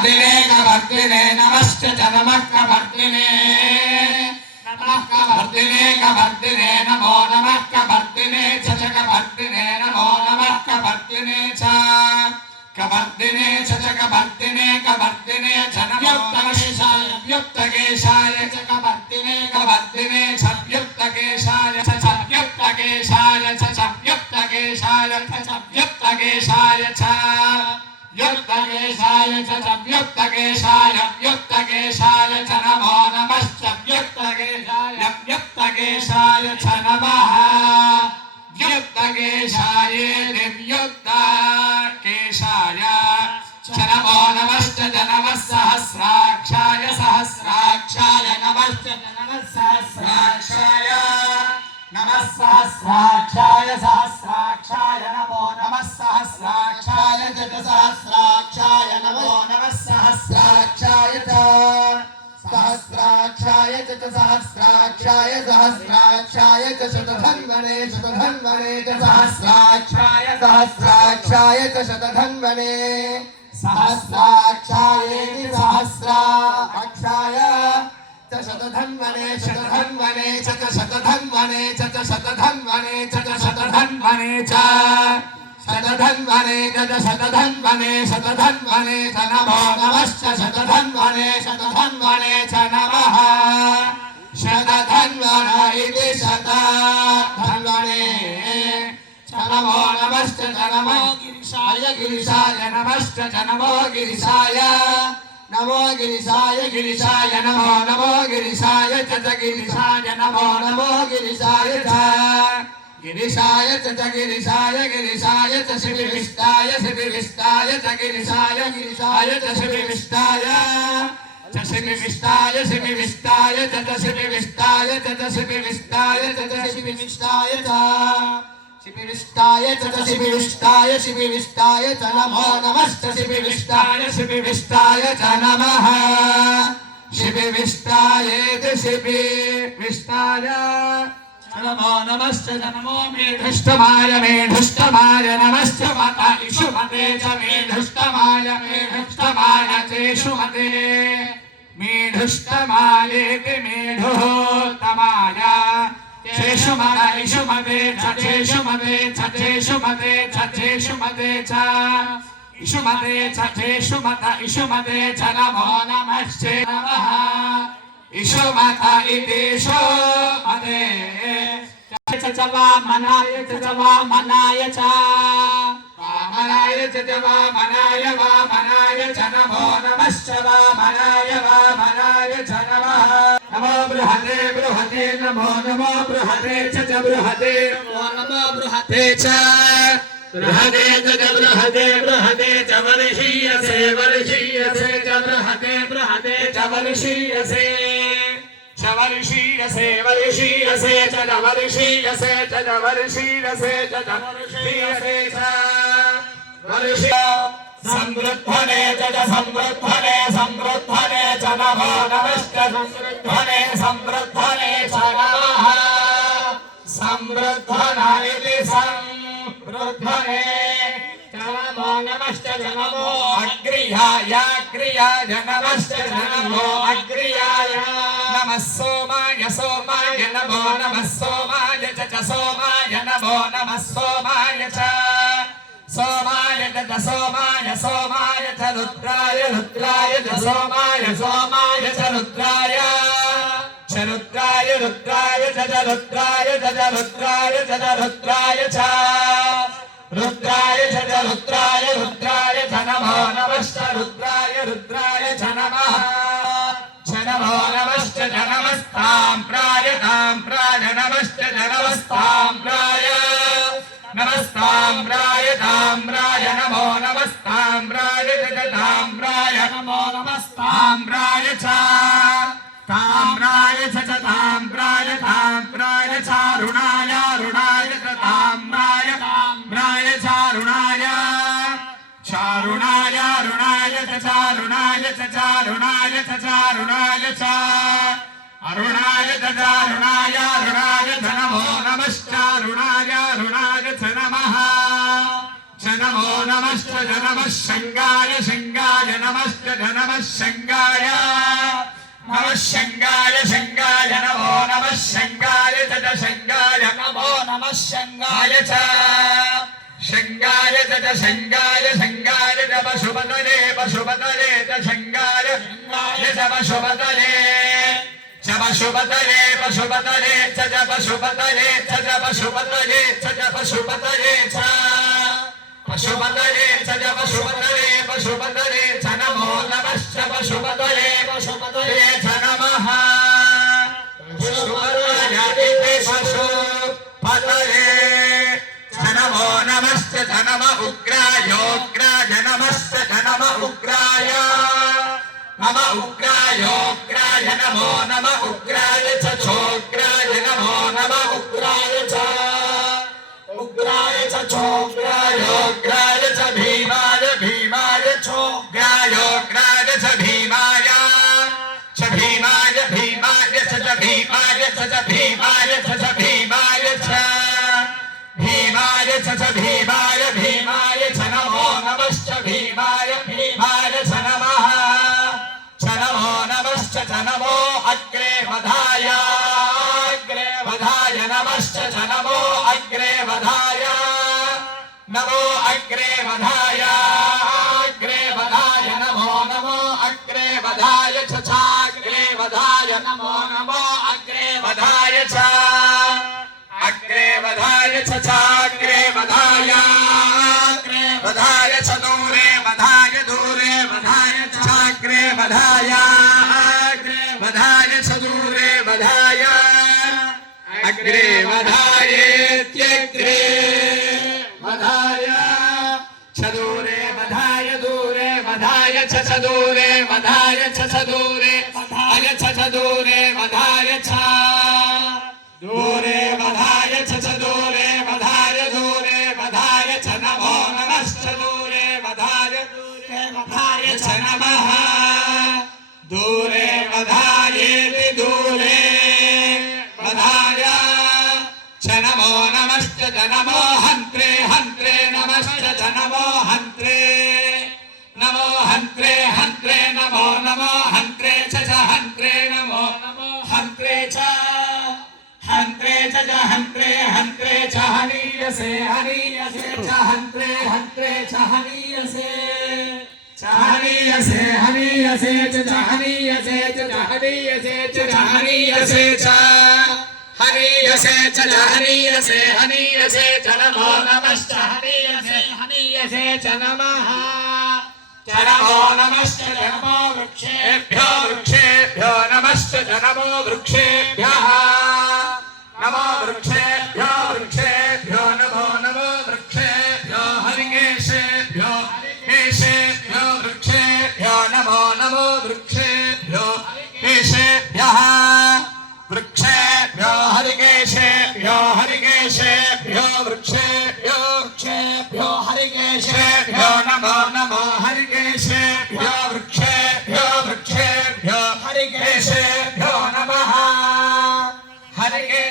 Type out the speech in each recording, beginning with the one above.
कवर्तिने कवर्तिने नमश्च नमः कवर्तिने नमः कवर्तिने कवर्तिने नमो नमः कवर्तिने च कवर्तिने नमो नमः कवर्तिने च कवर्तिने च कवर्तिने कवर्तिने च नमो नमः युक्तकेशाय च कवर्तिने कवर्तिने च युक्तकेशाय च युक्तकेशाय च युक्तकेशाय च युक्तकेशाय च युक्तकेशाय च युक्तकेशाय युक्तकेशाय च नमो नमश्च युक्तकेशाय युक्तकेशाय च नमः युक्तकेशाय दिव्युक्तकेशाय च नमो नमश्च नमः सहस्राक्षाय सहस्राक्षाय नमश्च नमः सहस्राक्षाय नमः सहस्राक्षाय सहस्राक्षाय नमो नमः सहस्राक्षाय च सहस्राक्षाय नमो नमः सहस्राक्षाय च सहस्राक्षाय च सहस्राक्षाय सहस्राक्षाय च शतधन्वने शतधन्वने च सहस्राक्षाय सहस्राक्षाय च शतधन्वने सहस्राक्षाय सहस्राक्षाय च शतधन्वने शतधन्वने च शतधन्वने च शतधन्वने च शतधन्वने च शतधन्वने च शतधन्वने शतधन्वने च नमो नमश्च शतधन्वने शतधन्वने च नमः शतधन्वन इति शतधन्वने च नमो नमश्च नमो गिरिशाय गिरिशाय नमश्च नमो गिरिशाय नमो गिरिशाय गिरिशाय नमो नमो गिरिशाय च गिरिशाय नमो नमो गिरिशाय च गिरिशाय च गिरिशाय गिरिशाय च शिविविष्टाय शिविविष्टाय च गिरिशाय गिरिशाय च शिविविष्टाय च शिविविष्टाय शिविविष्टाय च शिविविष्टाय च शिविविष्टाय च शिविविष्टाय च शिविविष्टाय च शिविविष्टाय शिविविष्टाय च नमो नमश्च शिविविष्टाय शिविविष्टाय च नमः शिविविष्टाय शिविविष्टाय नमो नमश्च नमो मेढुष्टमाय मेढुष्टमाय नमश्च माता इषुमते च मेढुष्टमाय मेढुष्टमाय चेषुमते मेढुष्टमायेति मेढुष्टमाय चेषुमत इषुमते च चेषुमते च चेषुमते च चेषुमते च इषुमते च चेषुमत इषुमते च नमो नमश्चे नमः इषुमत इति इषुमते च वामनाय च वामनाय च वामनाय च वामनाय वामनाय च नमो नमश्च वामनाय वामनाय च नमः नमो बृहते बृहते नमो नमो बृहते च बृहते नमो बृहते च बृहते च बृहते बृहते च वर्षीयसे वर्षीयसे च बृहते बृहते च वर्षीयसे च वर्षीयसे वर्षीयसे च वर्षीयसे च वर्षीयसे च वर्षीयसे च वर्षीय समृद्धने च समृद्धने समृद्धने च नमो नमश्च समृद्धने समृद्धने च नमः समृद्धनाय समृद्धने च नमो नमश्च नमो अग्रियाय अग्रियाय नमश्च नमो अग्रियाय नमः सोमाय सोमाय नमो नमः सोमाय च सोमाय नमो नमः सोमाय च सोमाय च सोमाय सोमाय च रुद्राय रुद्राय च सोमाय सोमाय च रुद्राय रुद्राय रुद्राय च रुद्राय च रुद्राय च रुद्राय च रुद्राय च रुद्राय रुद्राय च नमो नमश्च रुद्राय रुद्राय च नमः च नमो नमश्च नमस्तां प्राय नमश्च नमस्तां प्राय नमस्ताम्राय ताम्राय नमो नमस्ताम्राय ताम्राय नमो नमस्ताम्राय च ताम्राय च ताम्राय ताम्राय चारुणाय रुणाय च ताम्राय ताम्राय चारुणाय चारुणाय रुणाय च चारुणाय च चारुणाय च चारुणाय च अरुणाय च चारुणाय रुणाय च नमो नमश्चारुणाय रुणाय च नमः च नमो नमश्च नमः शङ्गाय शङ्गाय नमश्च नमः शङ्गाय नमः शङ्गाय शङ्गाय नमो नमः शङ्गाय तद शङ्गाय नमो नमः शङ्गाय च शङ्गाय तद शङ्गाय शङ्गाय च पशुपतये पशुपतये च शङ्गाय शङ्गाय च पशुपतये च पशुपतये पशुपतये च पशुपतये च पशुपतये च पशुपतये च पशुपतये च पशुपतये पशुपतये च नमो नमश्च पशुपतये पशुपतये च नमः पशुपतये पशुपतये च नमो नमश्च च नम उग्रायोग्राय नमश्च च नम उग्राय नम उग्रायोग्राय नमो नम उग्राय च छोग्राय नमो नम उग्राय च उग्राय च छोग्रायोग्राय च भीमाय भीमाय छोग्रायोग्राय च भीमाय च भीमाय भीमाय च भीमाय च भीमाय च भीमाय च भीमाय च भीमाय भीमाय च नमो नमश्च भीमाय भीमाय च नमः च नमो नमश्च च नमो अग्रे वधाय नमश्च च नमो अग्रे वधाय नमो अग्रे वधाय नमो नमो अग्रे वधाय च चाग्रे वधाय नमो नमो अग्रे वधाय च अग्रे वधाय च चाग्रे वधाय च दूरे वधाय च चाग्रे वधाय च दूरे वधाय अग्रे वधायेत्यग्रे वधाय च दूरे वधाय दूरे वधाय च दूरे वधाय च दूरे वधाय च दूरे वधाय च दूरे वधाय च दूरे वधाय च नमो नमश्च दूरे वधाय च नमः दूरे वधायेति दूरे वधाय च नमो नमश्च च नमो हन्त्रे हन्त्रे नमश्च च नमो हन्त्रे नमो हन्त्रे हन्त्रे नमो नमो हन्त्रे च हन्त्रे नमो नमो हन्त्रे च हन्त्रे च हन्त्रे हन्त्रे च हनीयसे हनीयसे च हन्त्रे हन्त्रे च हनीयसे हनीयसे हनीयसे च हनीयसे च हनीयसे च हनीयसे च हनीयसे च हनीयसे हनीयसे च नमो नमश्च हनीयसे च नमः च नमो नमश्च नमो वृक्षेभ्यो वृक्षेभ्यो नमश्च नमो वृक्षेभ्यः नमो वृक्षेभ्यो वृक्षेभ्यो नमो नमो वृक्षेभ्यो हरिकेशेभ्यो केशेभ्यो वृक्षेभ्यो नमो नमो वृक्षेभ्यो केशेभ्यः वृक्षेभ्यो हरिकेशेभ्यो हरिकेशेभ्यो वृक्षेभ्यो वृक्षेभ्यो हरिकेशेभ्यो नमो नमो हरिकेशेभ्यो वृक्षेभ्यो वृक्षेभ्यो हरिकेशेभ्यो नमः हरिके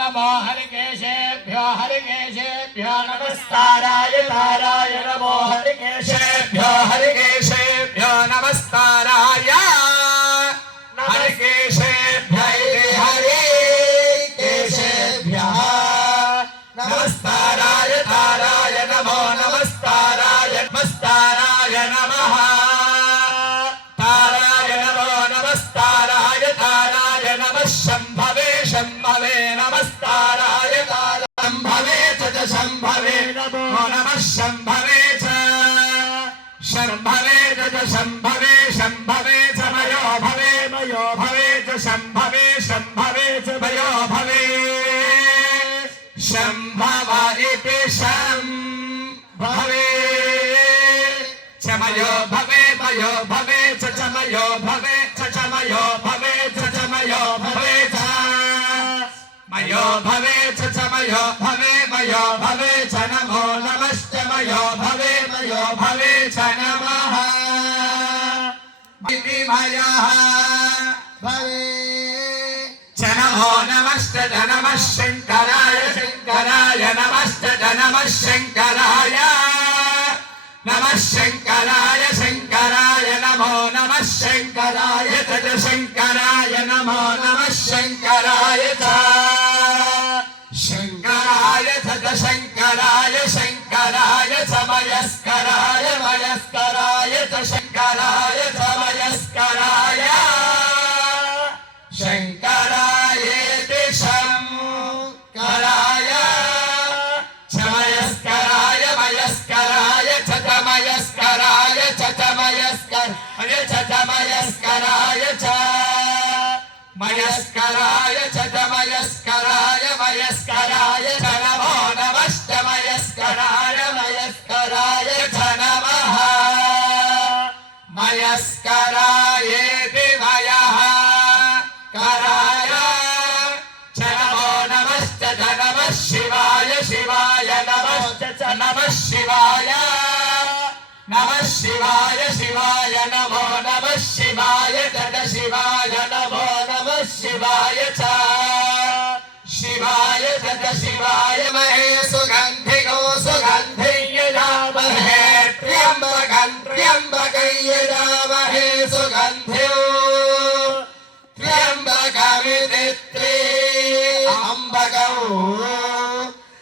नमो हरिकेशेभ्यो हरिकेशेभ्यो नमस्काराय ताराय नमो हरिकेशेभ्यो हरिकेशेभ्यो नमस्काराय हरिकेशेभ्य हरिकेशेभ्यः नमस्काराय ताराय नमो नमस्काराय नमस्काराय नमः ताराय नमो नमस्काराय ताराय नमः शम्भवे शम्भवे नमस्काराय शम्भवे च शम्भवे नमो नमः शम्भवे च शम्भवे च शम्भवे शम्भवे च मयो भवे च शम्भवे शम्भवे च मयो भवे शम्भव इति शम्भवे च मयो भवे च मयो भवे च मयो भवे च मयो भवे च मयो भवे च मयो भवे च नमो नमश्च मयो भवे च नमः इति मयः भवे च नमो नमश्च नमः शङ्कराय शङ्कराय नमश्च नमः शङ्कराय नमः शङ्कराय शङ्कराय శంకరాయ చ శంకరాయ చ శంకరాయ శంకరాయ చ మయస్కరాయ మయస్కరాయ చ శంకరాయ చ మయస్కరాయ శంకరాయేతి శంకరాయ చ మయస్కరాయ మయస్కరాయ చ మయస్కరాయ చ మయస్కరాయ చ మయస్కరాయ చ మయస్కరాయ చ మయస్కరాయ మయస్కరాయ చ నమో నమశ్చ మయస్కరాయ మయస్కరాయ చ నమః మయస్కరాయేతి మయః కరాయ చ నమో నమశ్చ చ నమః శివాయ శివాయ నమశ్చ చ నమః శివాయ నమః శివాయ శివాయ నమో నమః శివాయ చ శివాయ నమో నమః శివాయ చ శివాయ చ శివాయ మహే సుగంధిగో సుగంధియజామహే త్ర్యంబకం త్ర్యంబకయ్యజామహే సుగంధిం త్ర్యంబకమితి త్ర్యంబకం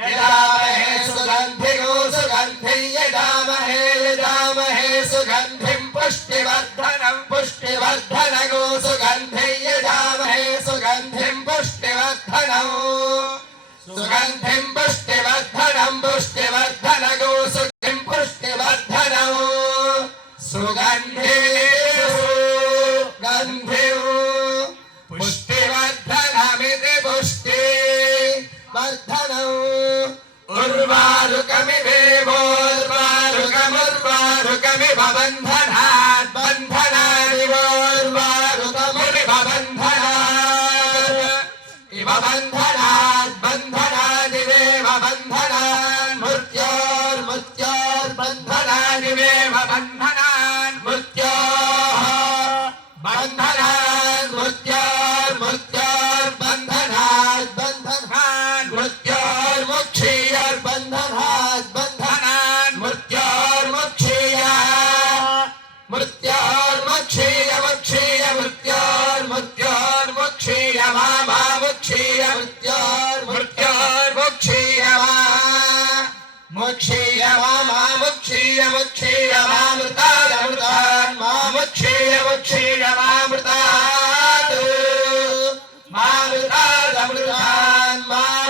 యజామహే సుగంధిగో సుగంధియజామహే యజామహే సుగంధిం పుష్టివర్ధనం పుష్టివర్ధనగో సుగంధియజామహే సుగంధిం పుష్టివర్ధనం సుగంధిం పుష్టివర్ధనం పుష్టివర్ధనగో సుగంధిం పుష్టివర్ధనం సుగంధి గంధిం పుష్టివర్ధనమితి పుష్టి వర్ధనం ఉర్వారుకమివేవోర్వారుకముర్వారుకమివ బంధనాత్ బంధనానివోర్వారుకమునివ బంధనాత్ ఇవ బంధనాత్ బంధనానివేవ బంధనాన్ మృత్యోర్మృత్యోర్బంధనానివేవ బంధనాన్ మృత్యోః బంధనాన్ మృత్యోర్మృత్యోర్బంధనాత్ బంధనాన్ మృత్యోర్ముక్షీయోర్బంధనాత్ బంధనాన్ మృత్యోర్ముక్షీయ మృత్యోర్ముక్షీయ ముక్షీయ మృత్యోర్ముక్షీయ మాముక్షీయ మృత్యోర్ముక్షీయ ముక్షీయ మాముక్షీయ ముక్షీయ మామృతాదమృతాన్ మాముక్షీయ ముక్షీయ మామృతాద్ మామృతాదమృతాన్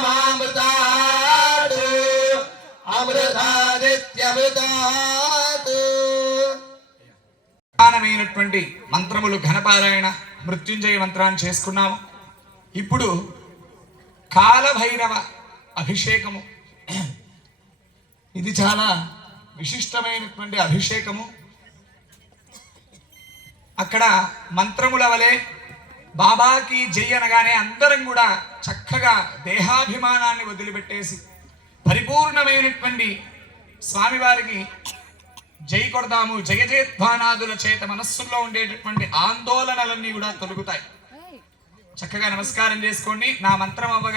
మామృతాద్ అమృతాదిత్యమృతాద్. ప్రధానమైనటువంటి మంత్రములు ఘనపారాయణ మృత్యుంజయ మంత్రాన్ని చేసుకున్నాము. ఇప్పుడు కాలభైరవ అభిషేకము. ఇది చాలా విశిష్టమైనటువంటి అభిషేకము. అక్కడ మంత్రముల వలె బాబాకి జై అనగానే అందరం కూడా చక్కగా దేహాభిమానాన్ని వదిలిపెట్టేసి పరిపూర్ణమైనటువంటి స్వామివారికి జై కొడదాము. జయజయధ్వానాదుల చేత మనస్సుల్లో ఉండేటటువంటి ఆందోళనలన్నీ కూడా తొలగుతాయి. చక్కగా నమస్కారం చేసుకోండి. నా మంత్రం అవ్వగా